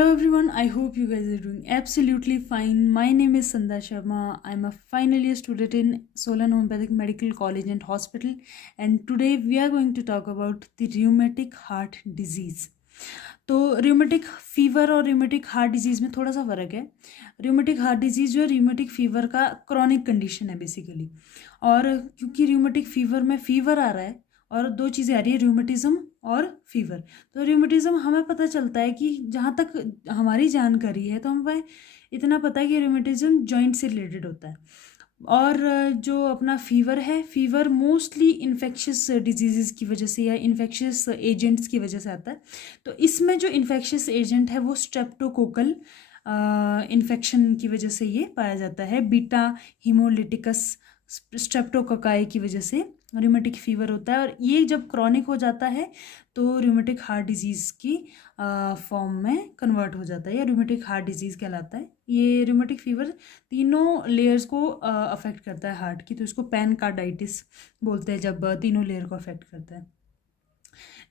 Hello everyone, I hope you guys are doing absolutely fine. My name is Sandha Sharma. I'm a final year student in Solan Homeopathic Medical College and Hospital, and today we are going to talk about the rheumatic heart disease. तो rheumatic fever और rheumatic heart disease में थोड़ा सा फ़र्क है. rheumatic heart disease जो rheumatic fever का chronic condition है बेसिकली, और क्योंकि rheumatic फीवर में फीवर आ रहा है और दो चीज़ें आ रही है, रूमेटिज्म और फीवर. तो रूमेटिज्म हमें पता चलता है कि जहाँ तक हमारी जानकारी है तो हमें इतना पता है कि रूमेटिज्म जॉइंट से रिलेटेड होता है. और जो अपना फीवर है, फीवर मोस्टली इन्फेक्शियस डिजीज़ की वजह से या इन्फेक्शियस एजेंट्स की वजह से आता है. तो इसमें जो इन्फेक्शियस एजेंट है वो स्ट्रेप्टोकोकल इन्फेक्शन की वजह से ये पाया जाता है. बीटा हीमोलिटिकस स्ट्रेप्टोकोकाई की वजह से रूमेटिक फीवर होता है, और ये जब क्रॉनिक हो जाता है तो रूमेटिक हार्ट डिजीज़ की फॉर्म में कन्वर्ट हो जाता है या रूमेटिक हार्ट डिजीज़ कहलाता है. ये रूमेटिक फीवर तीनों लेयर्स को अफेक्ट करता है हार्ट की, तो इसको पैनकार्डाइटिस बोलते हैं जब तीनों लेयर को अफेक्ट करता है.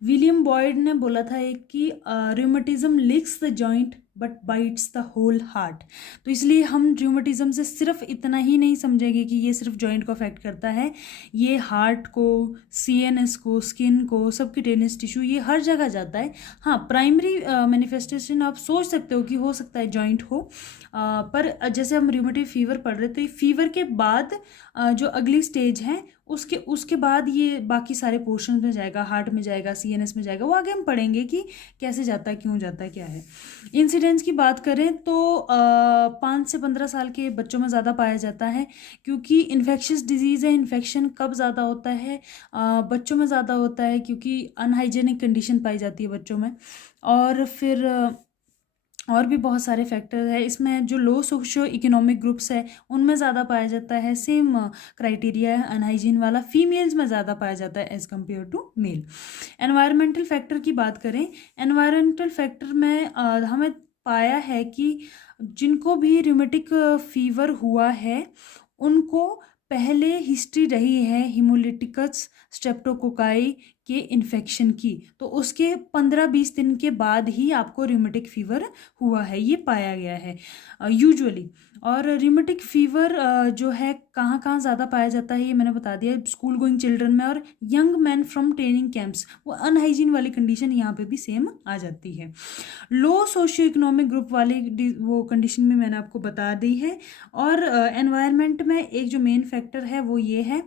विलियम बॉयड ने बोला था एक कि rheumatism licks the joint but bites the whole heart. तो इसलिए हम रूमेटिज्म से सिर्फ इतना ही नहीं समझेंगे कि ये सिर्फ जॉइंट को अफेक्ट करता है, ये हार्ट को, सीएनएस को, स्किन को, सबक्यूटेनियस टिश्यू, ये हर जगह जाता है. हाँ, प्राइमरी मैनिफेस्टेशन आप सोच सकते हो कि हो सकता है जॉइंट हो, पर जैसे हम रूमेटिक फीवर पढ़ रहे तो ये फीवर के बाद जो अगली स्टेज है उसके बाद ये बाकी सारे पोर्शन में जाएगा, हार्ट में जाएगा, सीएनएस में जाएगा. वो आगे हम पढ़ेंगे कि कैसे जाता है, क्यों जाता है, क्या है. इंसिडेंस की बात करें तो 5 से 15 साल के बच्चों में ज़्यादा पाया जाता है, क्योंकि इन्फेक्शियस डिजीज़ है. इन्फेक्शन कब ज़्यादा होता है? बच्चों में ज़्यादा होता है क्योंकि अनहाइजेनिक कंडीशन पाई जाती है बच्चों में. और फिर और भी बहुत सारे फैक्टर है इसमें. जो लो सोशो इकोनॉमिक ग्रुप्स है उनमें ज़्यादा पाया जाता है. सेम क्राइटेरिया है अनहाइजीन वाला. फीमेल्स में ज़्यादा पाया जाता है as compare to male. Environmental factor की बात करें, एनवायरमेंटल फैक्टर में हमें पाया है कि जिनको भी रूमेटिक फीवर हुआ है उनको पहले हिस्ट्री रही है हीमोलिटिकस स्ट्रेप्टोकोकाई के इन्फेक्शन की, तो उसके 15-20 दिन के बाद ही आपको रूमेटिक फीवर हुआ है, ये पाया गया है यूजुअली. और रूमेटिक फीवर जो है कहाँ कहाँ ज़्यादा पाया जाता है ये मैंने बता दिया. स्कूल गोइंग चिल्ड्रन में और young man from training camps, वो अनहाइजीन वाली कंडीशन यहाँ पे भी सेम आ जाती है. लो सोशियो इकोनॉमिक ग्रुप वाली वो कंडीशन भी मैंने आपको बता दी है. और एनवायरनमेंट में एक जो मेन फैक्टर है वो ये है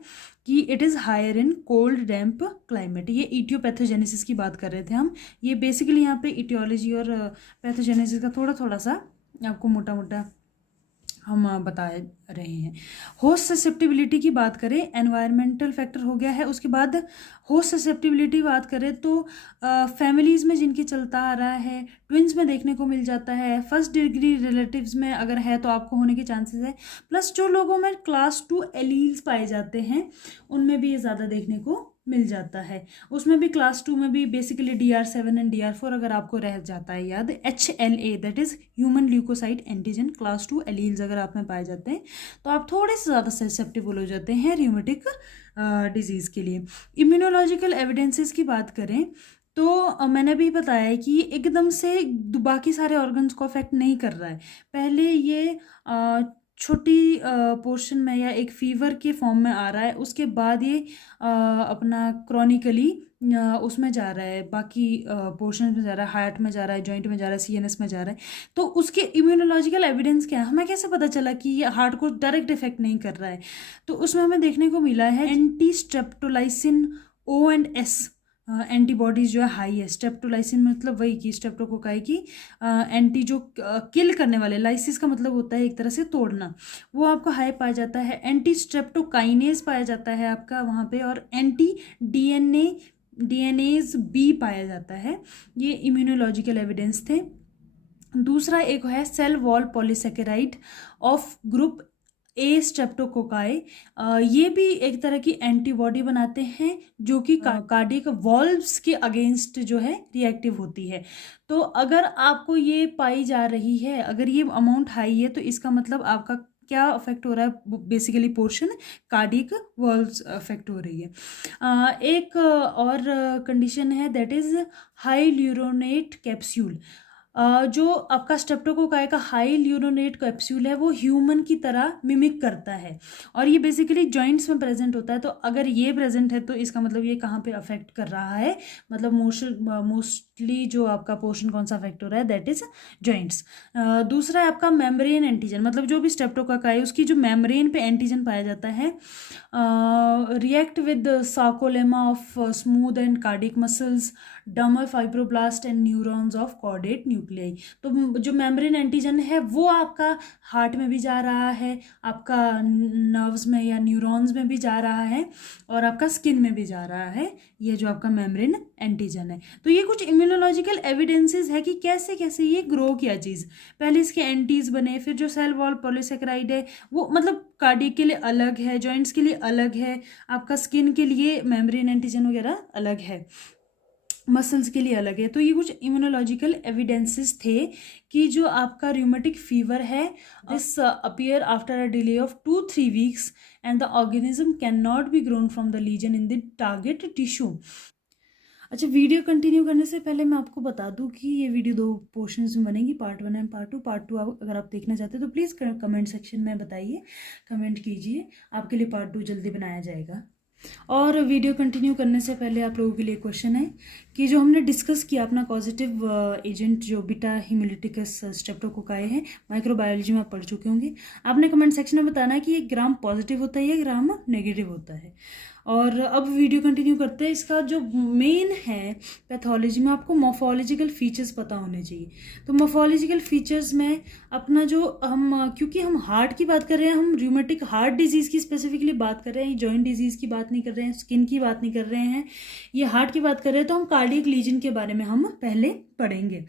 कि it is higher in cold damp climate. ये इटियोपैथोजेनेसिस की बात कर रहे थे हम. ये बेसिकली यहाँ पे इटियोलॉजी और पैथोजेनेसिस का थोड़ा थोड़ा सा आपको मोटा मोटा हम बता रहे हैं. होस्ट ससेप्टिबिलिटी की बात करें, एनवायरमेंटल फैक्टर हो गया है. उसके बाद होस्ट ससेप्टिबिलिटी बात करें तो फैमिलीज़ में जिनके चलता आ रहा है, ट्विंस में देखने को मिल जाता है, फर्स्ट डिग्री रिलेटिव्स में अगर है तो आपको होने के चांसेस है. प्लस जो लोगों में क्लास 2 एलील्स पाए जाते हैं उनमें भी ये ज़्यादा देखने को मिल जाता है. उसमें भी क्लास 2 में भी बेसिकली DR7 एंड DR4 अगर आपको रह जाता है याद, HLA that is human leukocyte antigen, class 2 alleles अगर आप में पाए जाते हैं तो आप थोड़े से ज़्यादा ससेप्टेबल हो जाते हैं रूमेटिक डिजीज़ के लिए. इम्यूनोलॉजिकल एविडेंसेस की बात करें तो मैंने भी बताया है कि एकदम से बाकी सारे ऑर्गन्स को अफेक्ट नहीं कर रहा है. पहले ये छोटी पोर्शन में या एक फीवर के फॉर्म में आ रहा है, उसके बाद ये अपना क्रॉनिकली उसमें जा रहा है, बाकी पोर्शन में जा रहा है, हार्ट में जा रहा है, जॉइंट में जा रहा है, सीएनएस में जा रहा है. तो उसके इम्यूनोलॉजिकल एविडेंस क्या है, हमें कैसे पता चला कि ये हार्ट को डायरेक्ट इफेक्ट नहीं कर रहा है? तो उसमें हमें देखने को मिला है एंटी स्ट्रेप्टोलाइसिन O&S एंटीबॉडीज जो है हाई है. स्ट्रेप्टोलाइसिन मतलब वही की स्ट्रेप्टोकोकाई की एंटी जो किल करने वाले, लाइसिस का मतलब होता है एक तरह से तोड़ना, वो आपको हाई पाया जाता है. एंटी स्ट्रेप्टोकाइनेज पाया जाता है आपका वहाँ पे, और एंटी डीएनएज B पाया जाता है. ये इम्यूनोलॉजिकल एविडेंस थे. दूसरा एक है cell wall polysaccharide of group A streptococci. ये भी एक तरह की एंटीबॉडी बनाते हैं जो कि कार्डियक वॉल्व्स के अगेंस्ट जो है रिएक्टिव होती है. तो अगर आपको ये पाई जा रही है, अगर ये अमाउंट हाई है, तो इसका मतलब आपका क्या अफेक्ट हो रहा है? Basically portion cardiac valves affect हो रही है. एक और कंडीशन है दैट इज हाई ल्यूरोनेट कैप्सूल. जो आपका स्ट्रेप्टोकोकाई का हाई ल्यूरोनेट कैप्सूल है वो ह्यूमन की तरह मिमिक करता है और ये बेसिकली जॉइंट्स में प्रेजेंट होता है। तो अगर ये प्रेजेंट है तो इसका मतलब ये कहाँ पे अफेक्ट कर रहा है, मतलब मोस्टली जो आपका पोर्शन कौन सा अफेक्ट हो रहा है, दैट इज जॉइंट्स। दूसरा है आपका मेम्ब्रेन एंटीजन, मतलब जो भी स्ट्रेप्टोकोकाई उसकी जो मेम्ब्रेन पे एंटीजन पाया जाता है react with sarcolemma of smooth and cardiac muscles, dermal fibroblast and neurons of chordate nuclei. तो जो मेम्ब्रेन एंटीजन है वो आपका हार्ट में भी जा रहा है, आपका नर्व्स में या न्यूरॉन्स में भी जा रहा है और आपका स्किन में भी जा रहा है, ये जो आपका मेम्ब्रेन एंटीजन है। तो ये कुछ इम्यूनोलॉजिकल एविडेंसेस है कि कैसे कैसे ये ग्रो किया चीज़। पहले इसके एंटीज बने, फिर जो सेल वॉल पॉलीसेकेराइड है वो मतलब कार्डियक के लिए अलग है, जॉइंट्स के लिए अलग है, आपका स्किन के लिए मेम्ब्रेन एंटीजन वगैरह अलग है, मसल्स के लिए अलग है। तो ये कुछ इम्यूनोलॉजिकल एविडेंसेस थे कि जो आपका रूमेटिक फीवर है this appear after a delay of 2-3 weeks and the organism can not be grown from the lesion in the target tissue. अच्छा, वीडियो कंटिन्यू करने से पहले मैं आपको बता दूं कि ये वीडियो 2 पोर्शंस में बनेगी, पार्ट 1 एंड पार्ट 2। पार्ट 2 अगर आप देखना चाहते हैं तो प्लीज़ कमेंट सेक्शन में बताइए, कमेंट कीजिए, आपके लिए पार्ट 2 जल्दी बनाया जाएगा। और वीडियो कंटिन्यू करने से पहले आप लोगों के लिए क्वेश्चन है कि जो हमने डिस्कस किया अपना पॉजिटिव एजेंट जो बीटा हिमोलिटिकस स्ट्रेप्टोकोकाई है, माइक्रोबायोलॉजी में आप पढ़ चुके होंगे। आपने कमेंट सेक्शन में बताना है कि ये ग्राम पॉजिटिव होता है या ग्राम नेगेटिव होता है। और अब वीडियो कंटिन्यू करते हैं। इसका जो मेन है पैथोलॉजी में आपको मॉर्फोलॉजिकल फीचर्स पता होने चाहिए। तो मॉर्फोलॉजिकल फीचर्स में अपना जो हम, क्योंकि हम हार्ट की बात कर रहे हैं, हम रूमेटिक हार्ट डिजीज़ की स्पेसिफिकली बात कर रहे हैं, जॉइंट डिजीज़ की बात नहीं कर रहे हैं, स्किन की बात नहीं कर रहे हैं, ये हार्ट की बात कर रहे हैं। तो हम कार्डियक लीजन के बारे में हम पहले पढ़ेंगे।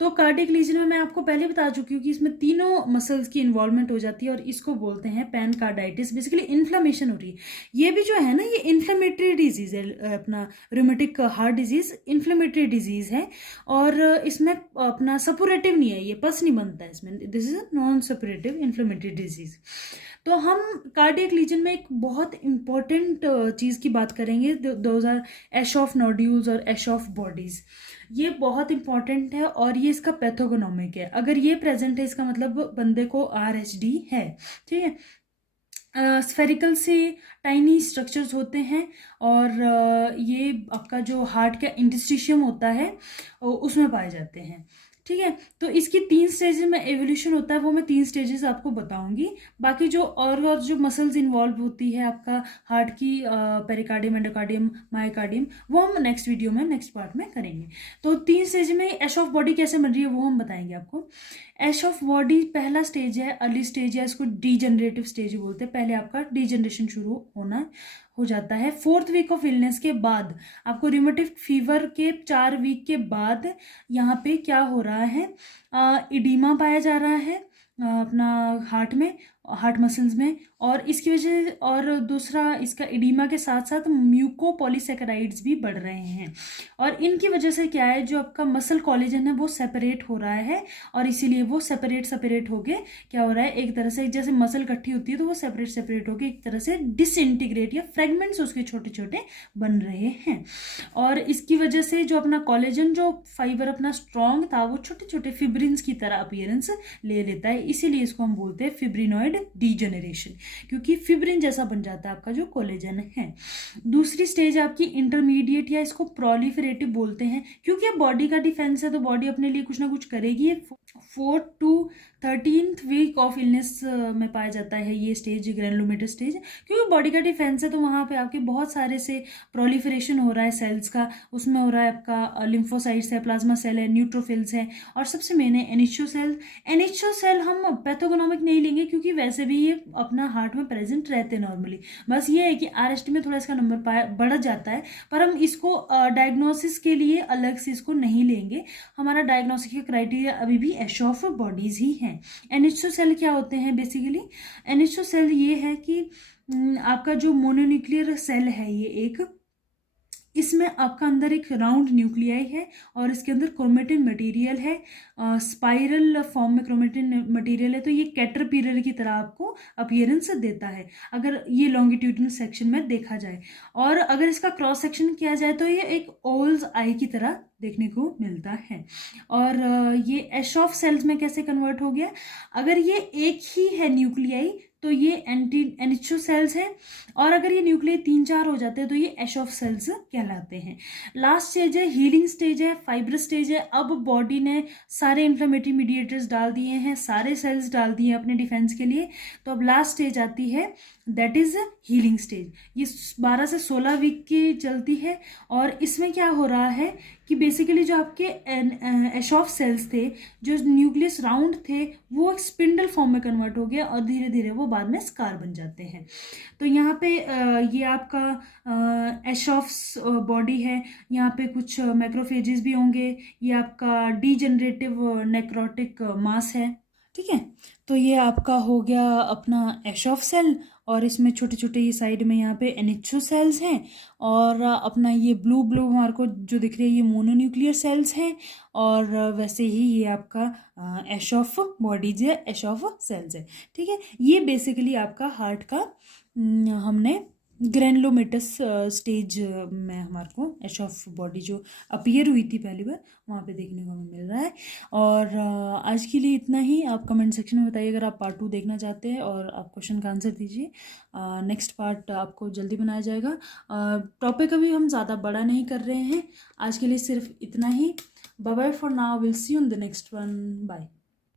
तो कार्डियक लीजन में मैं आपको पहले बता चुकी हूँ कि इसमें तीनों मसल्स की इन्वॉल्वमेंट हो जाती है और इसको बोलते हैं पेनकार्डाइटिस। बेसिकली इन्फ्लेमेशन हो रही है। ये भी जो है ना, ये इन्फ्लेमेटरी डिजीज़ है, अपना rheumatic heart disease inflammatory disease है और इसमें अपना सपोरेटिव नहीं है, ये पस नहीं बनता है इसमें, this is a non suppurative inflammatory disease. तो हम कार्डियक लीजन में एक बहुत इंपॉर्टेंट चीज़ की बात करेंगे, दोज आर एशॉफ नोड्यूल्स और एशॉफ बॉडीज़। ये बहुत इंपॉर्टेंट है और ये इसका पैथोगोनोमिक है। अगर ये प्रेजेंट है इसका मतलब बंदे को RHD है, ठीक है। स्फेरिकल से टाइनी स्ट्रक्चर्स होते हैं और ये आपका जो हार्ट का इंटरस्टिशियम होता है उसमें पाए जाते हैं, ठीक है। तो इसकी 3 स्टेजेस में एवोल्यूशन होता है, वो मैं 3 स्टेजेस आपको बताऊंगी। बाकी जो और जो मसल्स इन्वॉल्व होती है आपका हार्ट की, पेरिकार्डियम, एंडोकार्डियम, मायोकार्डियम, वो हम नेक्स्ट वीडियो में नेक्स्ट पार्ट में करेंगे। तो 3 स्टेज में एश ऑफ बॉडी कैसे बन रही है वो हम बताएंगे आपको। एश ऑफ बॉडी पहला स्टेज है, अर्ली स्टेज है, इसको डीजनरेटिव स्टेज बोलते हैं। पहले आपका डीजनरेशन शुरू हो जाता है 4th वीक ऑफ इलनेस के बाद। आपको रूमेटिक फीवर के 4 वीक के बाद यहाँ पे क्या हो रहा है, इडीमा पाया जा रहा है अपना हार्ट में, हार्ट मसल्स में, और इसकी वजह, और दूसरा इसका इडीमा के साथ साथ म्यूकोपॉलीसेकेराइड्स भी बढ़ रहे हैं और इनकी वजह से क्या है, जो आपका मसल कोलेजन है वो सेपरेट हो रहा है और इसीलिए वो सेपरेट होके क्या हो रहा है, एक तरह से जैसे मसल इकट्ठी होती है तो वो सेपरेट होके एक तरह से डिसइंटीग्रेट या फ्रेगमेंट्स उसके छोटे छोटे बन रहे हैं। और इसकी वजह से जो अपना कोलेजन जो फाइबर अपना स्ट्रॉन्ग था वो छोटे छोटे फिब्रिन्स की तरह अपीयरेंस ले लेता है, इसीलिए इसको हम बोलते हैं फिब्रिनॉइड डीजनरेशन, क्योंकि फिब्रिन जैसा बन जाता है आपका जो कोलेजन है। दूसरी स्टेज आपकी इंटरमीडिएट या इसको प्रोलिफरेटिव बोलते हैं, क्योंकि अब बॉडी का डिफेंस है तो बॉडी अपने लिए कुछ ना कुछ करेगी। 4th to 13th week of illness में पाया जाता है ये स्टेज, ग्रैनुलोमेटस स्टेज, क्योंकि बॉडी का डिफेंस है तो वहाँ पे आपके बहुत सारे से प्रोलिफरेशन हो रहा है सेल्स का, उसमें हो रहा है आपका लिम्फोसाइट्स है, प्लाज्मा सेल है, न्यूट्रोफिल्स है और सबसे मेन है एनिचो सेल। एनिचो सेल हम पैथोगोनोमिक नहीं लेंगे क्योंकि वैसे भी ये अपना हार्ट में प्रेजेंट रहते हैं नॉर्मली, बस ये है कि RHD में थोड़ा इसका नंबर बढ़ जाता है, पर हम इसको डायग्नोसिस के लिए अलग से इसको नहीं लेंगे। हमारा डायग्नोसिस का क्राइटेरिया अभी भी एश ऑफ बॉडीज ही हैं। एनएचओ सेल क्या होते हैं बेसिकली? एनएचओ सेल ये है कि आपका जो मोनोन्यूक्लियर सेल है, ये एक, इसमें आपका अंदर एक राउंड न्यूक्लियाई है और इसके अंदर क्रोमेटिन मटेरियल है, स्पाइरल फॉर्म में क्रोमेटिन मटेरियल है, तो ये कैटरपिलर की तरह आपको अपीयरेंस देता है अगर ये लॉन्गिट्यूडिनल सेक्शन में देखा जाए। और अगर इसका क्रॉस सेक्शन किया जाए तो ये एक ओवल्स आई की तरह देखने को मिलता है। और ये एशॉफ सेल्स में कैसे कन्वर्ट हो गया, अगर ये एक ही है न्यूक्लियाई तो ये एनिचो सेल्स हैं, और अगर ये न्यूक्लियाई 3-4 हो जाते हैं तो ये एशॉफ सेल्स कहलाते हैं। लास्ट स्टेज है हीलिंग स्टेज है, फाइब्रस स्टेज है। अब बॉडी ने सारे इन्फ्लेमेटरी मीडिएटर्स डाल दिए हैं, सारे सेल्स डाल दिए हैं अपने डिफेंस के लिए, तो अब लास्ट स्टेज आती है, दैट इज हीलिंग स्टेज। ये 12 से 16 वीक की चलती है। और इसमें क्या हो रहा है कि बेसिकली जो आपके एशॉफ सेल्स थे, जो न्यूक्लियस राउंड थे, वो एक स्पिंडल फॉर्म में कन्वर्ट हो गया और धीरे धीरे वो बाद में स्कार बन जाते हैं। तो यहाँ पे ये आपका एशॉफ्स बॉडी है, यहाँ पे कुछ मैक्रोफेजेस भी होंगे, ये आपका डीजनरेटिव नेक्रोटिक मास है, ठीक है। तो ये आपका हो गया अपना एशॉफ सेल, और इसमें छोटे छोटे ये साइड में यहाँ पे एनिचो सेल्स हैं, और अपना ये ब्लू ब्लू हमारे को जो दिख रही है ये मोनोन्यूक्लियर सेल्स हैं, और वैसे ही ये आपका एशॉफ बॉडीज है, एशॉफ सेल्स है, ठीक है। ये बेसिकली आपका हार्ट का हमने ग्रैनुलोमेटस स्टेज में हमारे को एशॉफ बॉडी जो अपीयर हुई थी पहली बार वहाँ पे देखने को हमें मिल रहा है। और आज के लिए इतना ही। आप कमेंट सेक्शन में बताइए अगर आप पार्ट 2 देखना चाहते हैं, और आप क्वेश्चन का आंसर दीजिए। नेक्स्ट पार्ट आपको जल्दी बनाया जाएगा। टॉपिक अभी हम ज़्यादा बड़ा नहीं कर रहे हैं, आज के लिए सिर्फ इतना ही। Bye bye for now, will see you in the next one, bye.